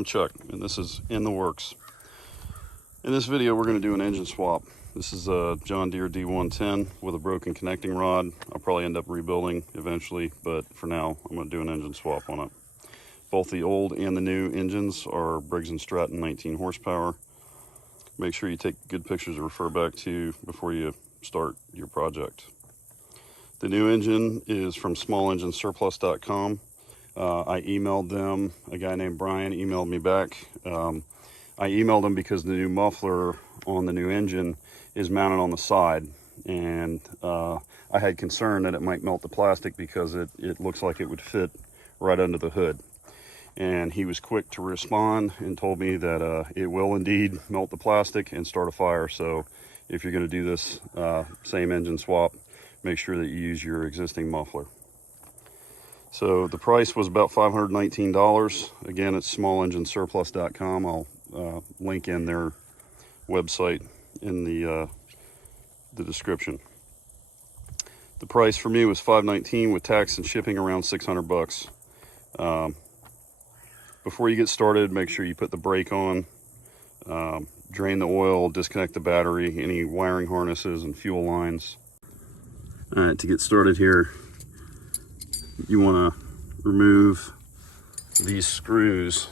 I'm Chuck, and this is In the Works. In this video, we're going to do an engine swap. This is a John Deere D110 with a broken connecting rod. I'll probably end up rebuilding eventually, but for now, I'm going to do an engine swap on it. Both the old and the new engines are Briggs and Stratton 19 horsepower. Make sure you take good pictures to refer back to before you start your project. The new engine is from smallenginesurplus.com. I emailed them. A guy named Brian emailed me back. I emailed him because the new muffler on the new engine is mounted on the side, and I had concern that it might melt the plastic because it looks like it would fit right under the hood. And he was quick to respond and told me that it will indeed melt the plastic and start a fire. So if you're going to do this same engine swap, make sure that you use your existing muffler. So the price was about $519. Again, it's smallenginesurplus.com. I'll link in their website in the description. The price for me was $519 with tax and shipping around $600. Before you get started, make sure you put the brake on, drain the oil, disconnect the battery, any wiring harnesses and fuel lines. All right, to get started here, you want to remove these screws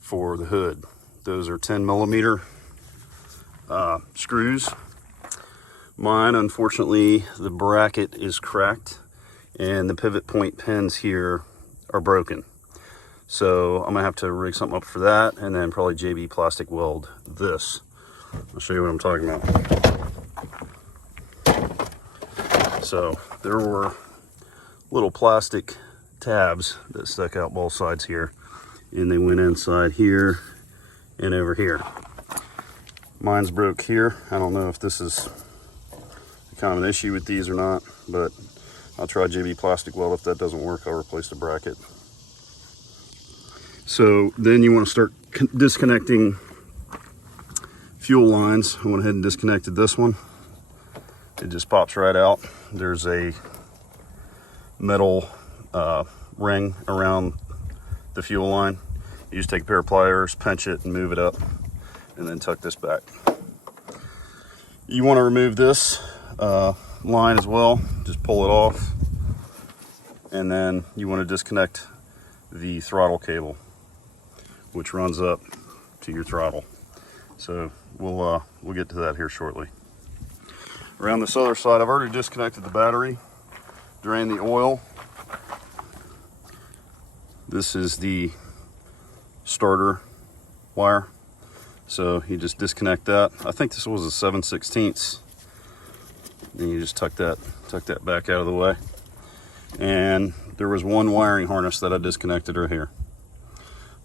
for the hood. Those are 10 millimeter screws. Mine, unfortunately, the bracket is cracked and the pivot point pins here are broken. So I'm gonna have to rig something up for that, and then probably JB plastic weld this. I'll show you what I'm talking about. So there were little plastic tabs that stuck out both sides here, and they went inside here and over here. Mine's broke here. I don't know if this is kind of an issue with these or not, but I'll try JB plastic weld. If that doesn't work, I'll replace the bracket. So then you want to start disconnecting fuel lines. I went ahead and disconnected this one. It just pops right out. There's a metal ring around the fuel line. You just take a pair of pliers, pinch it, and move it up, and then tuck this back. You want to remove this line as well. Just pull it off, and then you want to disconnect the throttle cable, which runs up to your throttle. So we'll get to that here shortly. Around this other side, I've already disconnected the battery, drained the oil. This is the starter wire. So you just disconnect that. I think this was a 7/16. Then you just tuck that back out of the way. And there was one wiring harness that I disconnected right here.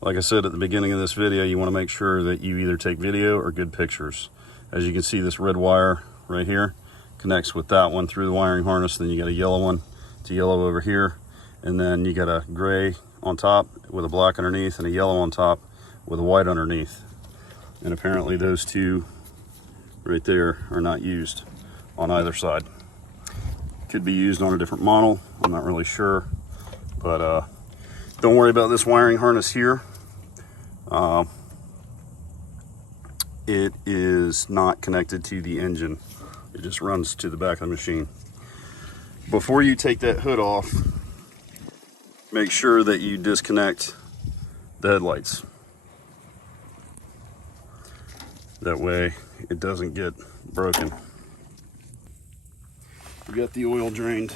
Like I said at the beginning of this video, you want to make sure that you either take video or good pictures. As you can see, this red wire right here connects with that one through the wiring harness. Then you got a yellow one. It's a yellow over here. And then you got a gray on top with a black underneath, and a yellow on top with a white underneath. And apparently those two right there are not used on either side. Could be used on a different model. I'm not really sure. But don't worry about this wiring harness here. It is not connected to the engine. It just runs to the back of the machine. Before you take that hood off, make sure that you disconnect the headlights. That way it doesn't get broken. We got the oil drained.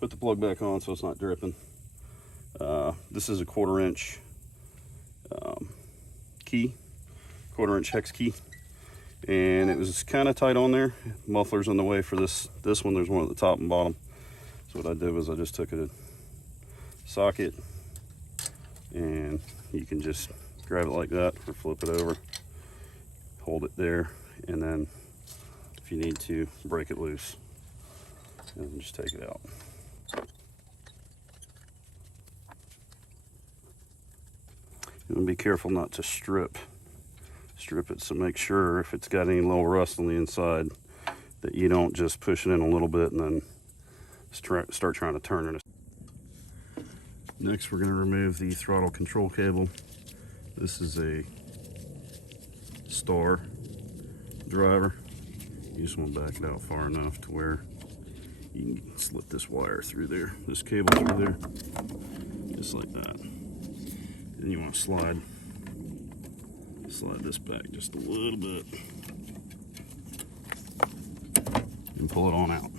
Put the plug back on so it's not dripping. This is a 1/4 inch key, 1/4 inch hex key, and it was kind of tight on there. Muffler's on the way for this one. There's one at the top and bottom. So what I did was I just took a socket, and you can just grab it like that or flip it over, hold it there, and then if you need to, break it loose and just take it out. And be careful not to strip it, so make sure if it's got any little rust on the inside that you don't just push it in a little bit and then start trying to turn it. Next, we're going to remove the throttle control cable. This is a star driver. You just want to back it out far enough to where you can slip this wire through there, this cable through there, just like that. Then you want to slide this back just a little bit and pull it on out.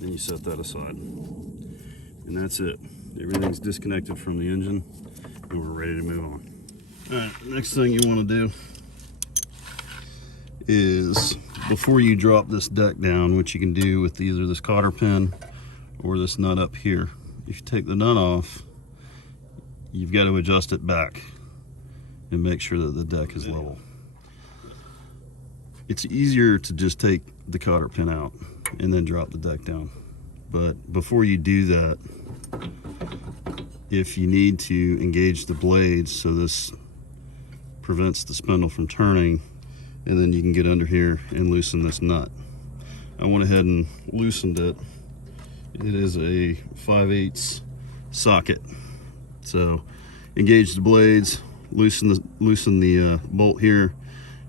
Then you set that aside. And that's it. Everything's disconnected from the engine and we're ready to move on. All right, next thing you want to do is, before you drop this deck down, which you can do with either this cotter pin or this nut up here, if you take the nut off, you've got to adjust it back and make sure that the deck is level. It's easier to just take the cotter pin out and then drop the deck down. But before you do that, if you need to engage the blades so this prevents the spindle from turning, and then you can get under here and loosen this nut. I went ahead and loosened it. It is a 5/8 socket. So engage the blades, loosen the bolt here,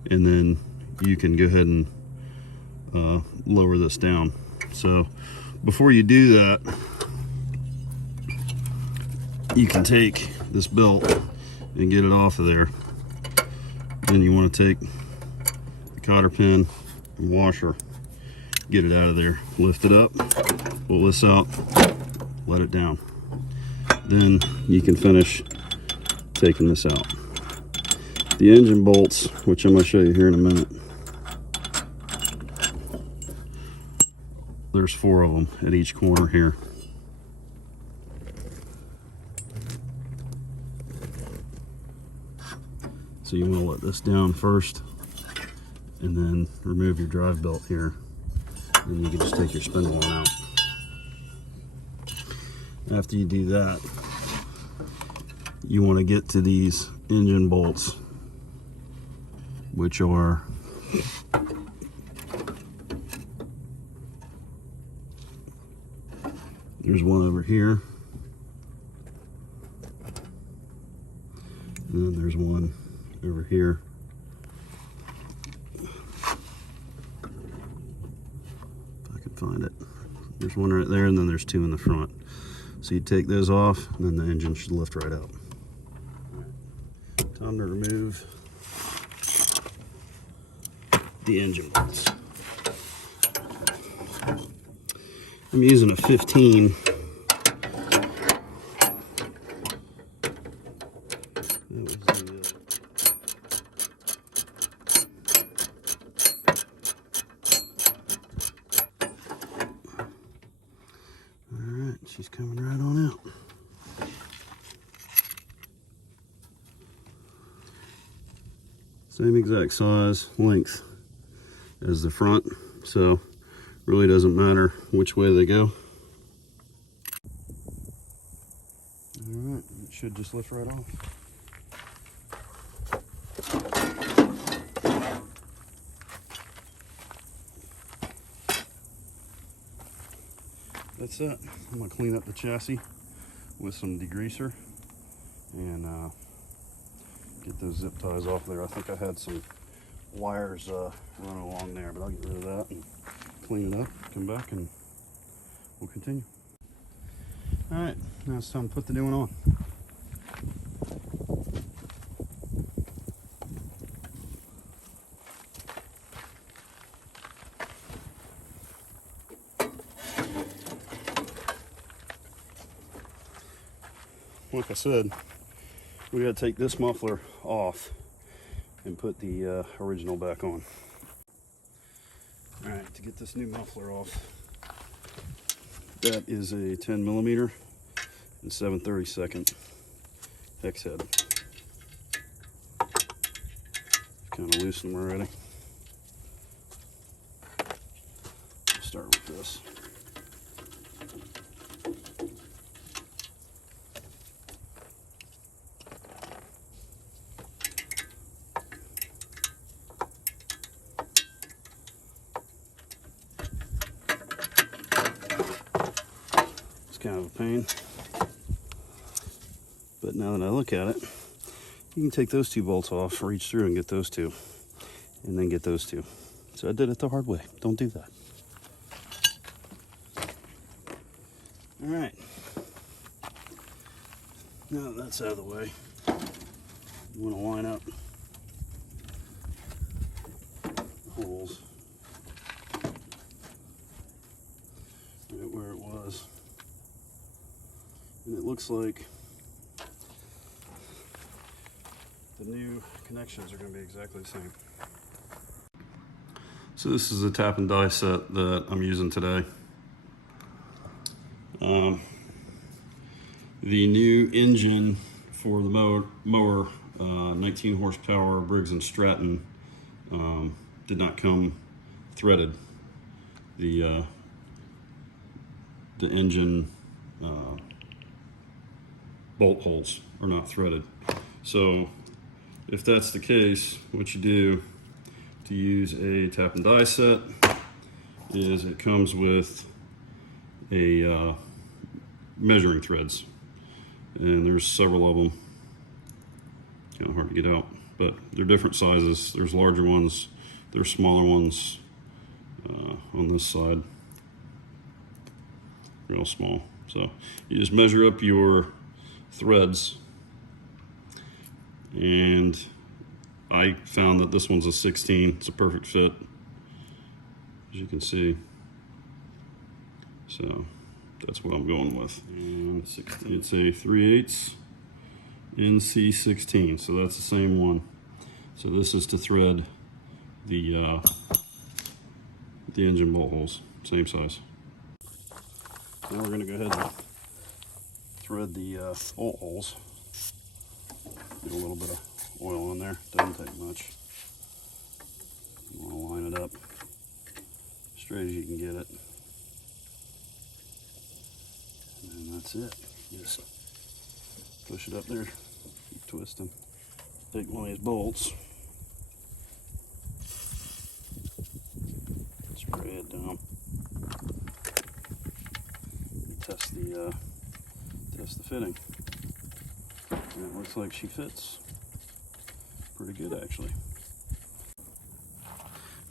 and then you can go ahead and lower this down. So before you do that, you can take this belt and get it off of there. Then you want to take the cotter pin and washer, get it out of there, lift it up, pull this out, let it down. Then you can finish taking this out. The engine bolts, which I'm going to show you here in a minute, there's 4 of them at each corner here. So you want to let this down first and then remove your drive belt here, and you can just take your spindle on out. After you do that, you want to get to these engine bolts, which are there's one over here, and then there's one over here. If I can find it. There's one right there, and then there's 2 in the front. So you take those off, and then the engine should lift right out. Time to remove the engine bolts. I'm using a 15. Alright, she's coming right on out. Same exact size, length as the front, so really doesn't matter which way they go. Alright, it should just lift right off. That's it. I'm going to clean up the chassis with some degreaser and get those zip ties off there. I think I had some wires running along there, but I'll get rid of that and clean it up, come back, and we'll continue. Alright, now it's time to put the new one on. Like I said, we got to take this muffler off and put the original back on. All right, to get this new muffler off, that is a 10mm and 7/32 hex head. Kind of loosen them already. I'll start with this. Kind of a pain. But now that I look at it, you can take those two bolts off, reach through and get those two, and then get those two. So I did it the hard way. Don't do that. All right. Now that that's out of the way, you want to line up holes right where it was. And it looks like the new connections are going to be exactly the same. So this is a tap and die set that I'm using today. The new engine for the mower 19 horsepower Briggs and Stratton, did not come threaded. The engine bolt holes are not threaded. So if that's the case, what you do to use a tap and die set is it comes with a measuring threads, and there's several of them. Kind of hard to get out, but they're different sizes. There's larger ones, there's smaller ones. On this side, real small. So you just measure up your threads, and I found that this one's a 16. It's a perfect fit, as you can see. So that's what I'm going with. And it's a 3/8 NC16, so that's the same one. So this is to thread the engine bolt holes, same size. Now we're going to go ahead and thread the bolt holes. Get a little bit of oil on there, doesn't take much. You want to line it up straight as you can get it. And that's it. Just push it up there, keep twisting. Take one of these bolts, spray it down, and test the fitting. And it looks like she fits pretty good, actually.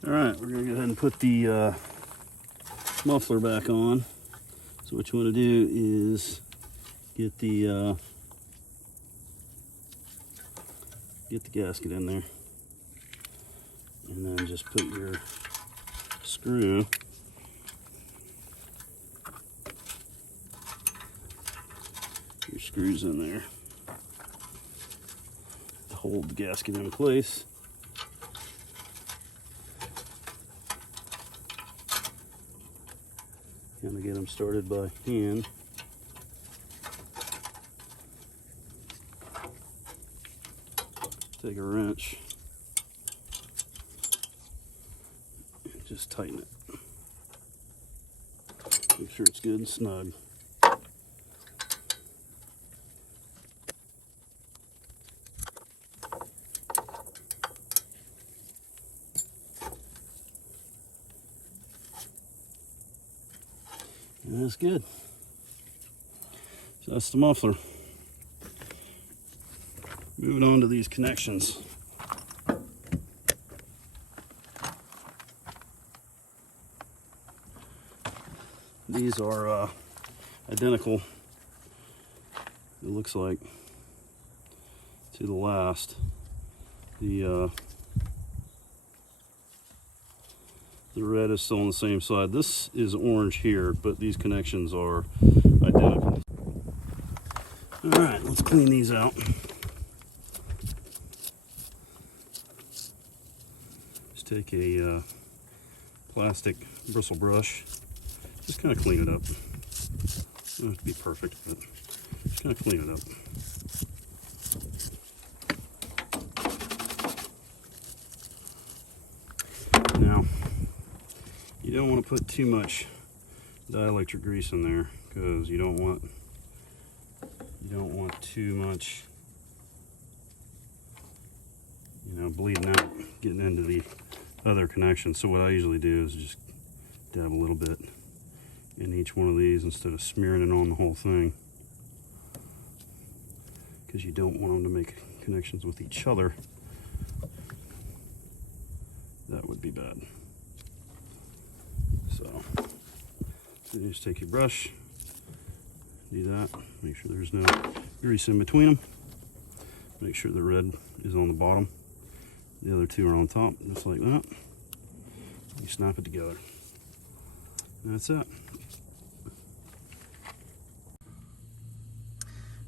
All right, we're gonna go ahead and put the muffler back on. So what you want to do is get the gasket in there, and then just put your screws in there to hold the gasket in place. Kind of get them started by hand. Take a wrench and just tighten it. Make sure it's good and snug. And that's good. So that's the muffler. Moving on to these connections. These are identical, it looks like, to the last. The red is still on the same side. This is orange here, but these connections are identical. All right, let's clean these out. Just take a plastic bristle brush, just kind of clean it up. Doesn't have to be perfect, but just kind of clean it up. Now, you don't want to put too much dielectric grease in there, because you don't want too much, bleeding out, getting into the other connections. So what I usually do is just dab a little bit in each one of these instead of smearing it on the whole thing, because you don't want them to make connections with each other. That would be bad. So you just take your brush, do that, make sure there's no grease in between them. Make sure the red is on the bottom. The other two are on top, just like that. You snap it together. That's it.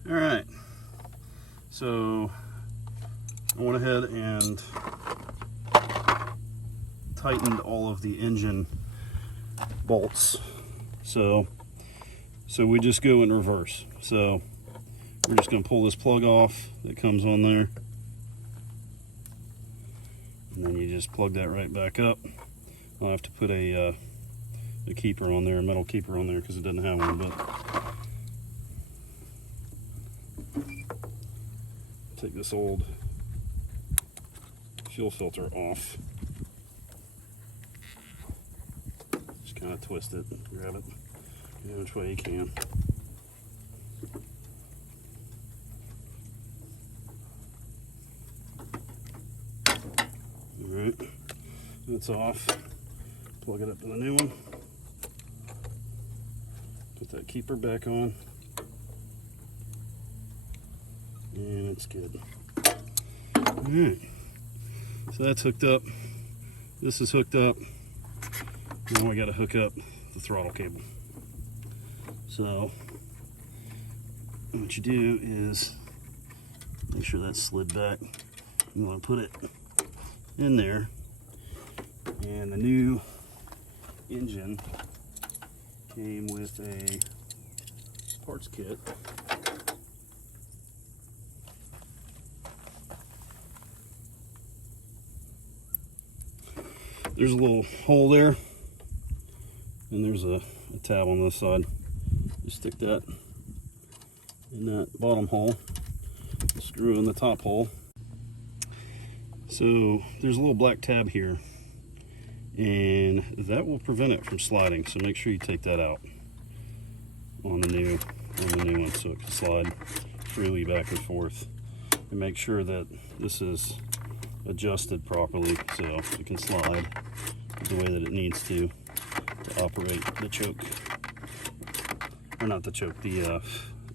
All right, so I went ahead and tightened all of the engine bolts. So we just go in reverse. So we're just going to pull this plug off that comes on there, and then you just plug that right back up. I'll have to put a keeper on there, a metal keeper on there, because it doesn't have one. But take this old fuel filter off. Just kind of twist it, grab it, get which way you can. Alright, that's off. Plug it up to the new one. Put that keeper back on. And it's good. Alright, so that's hooked up. This is hooked up. Now I got to hook up the throttle cable. So what you do is make sure that's slid back. You want to put it in there, and the new engine came with a parts kit. There's a little hole there, and there's a tab on this side. Just stick that in that bottom hole, screw in the top hole. So there's a little black tab here, and that will prevent it from sliding, so make sure you take that out on the new one so it can slide freely back and forth. And make sure that this is adjusted properly so it can slide the way that it needs to operate the choke, or not the choke, the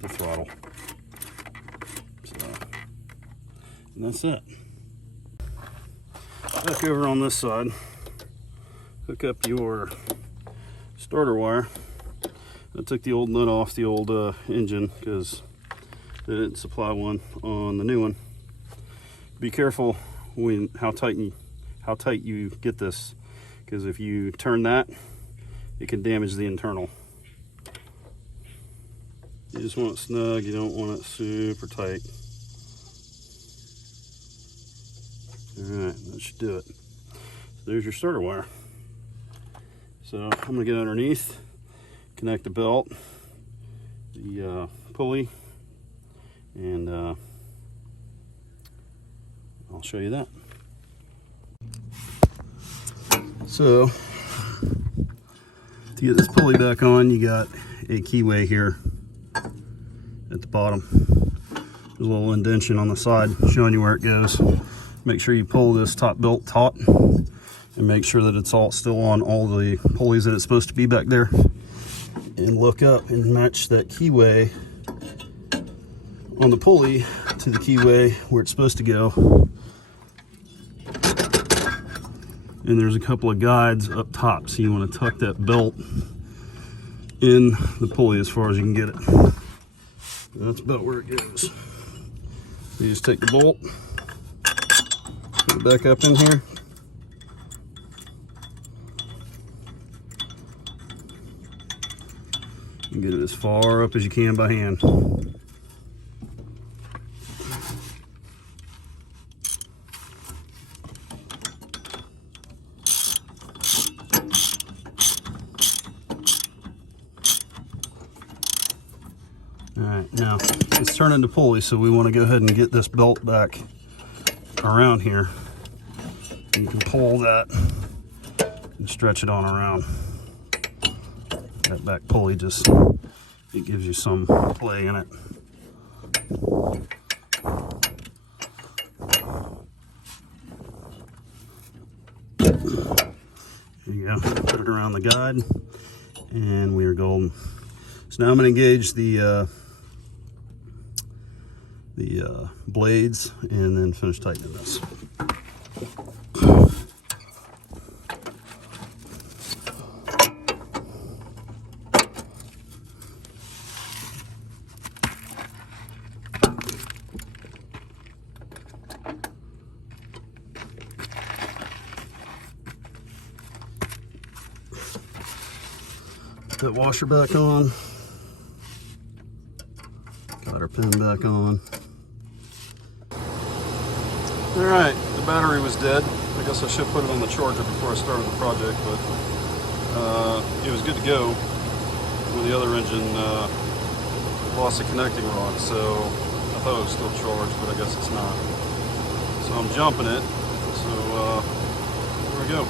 throttle. So, and that's it. Back over on this side, hook up your starter wire. I took the old nut off the old engine because they didn't supply one on the new one. Be careful when how tight you get this, because if you turn that, it can damage the internal. You just want it snug, you don't want it super tight. Alright, that should do it. So there's your starter wire. So I'm going to get underneath, connect the belt, the pulley, and I'll show you that. So to get this pulley back on, you got a keyway here at the bottom. There's a little indentation on the side showing you where it goes. Make sure you pull this top belt taut and make sure that it's all still on all the pulleys that it's supposed to be back there. And look up and match that keyway on the pulley to the keyway where it's supposed to go. And there's a couple of guides up top, so you want to tuck that belt in the pulley as far as you can get it. And that's about where it goes. You just take the bolt, put it back up in here, and get it as far up as you can by hand. Alright, now it's turning to pulley, so we want to go ahead and get this belt back around here. You can pull that and stretch it on around. That back pulley just, it gives you some play in it. put it around the guide, and we are golden. So now I'm going to engage the blades and then finish tightening this. That washer back on. Got our pin back on. Alright, the battery was dead. I guess I should put it on the charger before I started the project, but it was good to go. When the other engine lost the connecting rod, so I thought it was still charged, but I guess it's not. So I'm jumping it. So here we go.